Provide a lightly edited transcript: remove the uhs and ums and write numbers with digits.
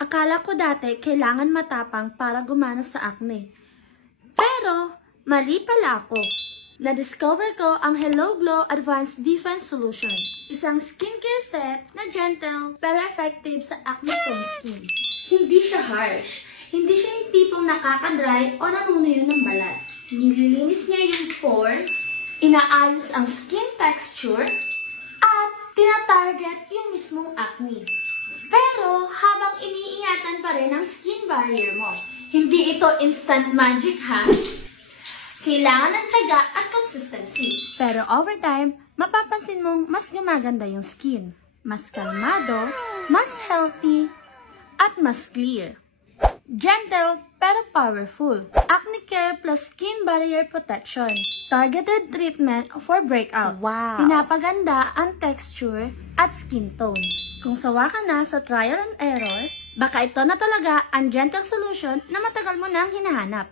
Akala ko dati kailangan matapang para gumana sa acne. Pero, mali pala ako. Na-discover ko ang Hello Glow Advanced Defense Solution. Isang skincare set na gentle pero effective sa acne-prone skin. Hindi siya harsh. Hindi siya yung tipong nakaka-dry o nanunuyo ng balat. Nililinis niya yung pores, inaayos ang skin texture, at tinatarget yung mismong acne. Pero habang iniingatan pa rin ang skin barrier mo. Hindi ito instant magic ha. Kailangan ng tiyaga at consistency. Pero over time, mapapansin mong mas gumaganda yung skin. Mas kalmado, mas healthy, at mas clear. Gentle pero powerful. Acne care plus skin barrier protection. Targeted treatment for breakout. Wow! Pinapaganda ang texture at skin tone. Kung sawa ka na sa trial and error, baka ito na talaga ang gentle solution na matagal mo nang hinahanap.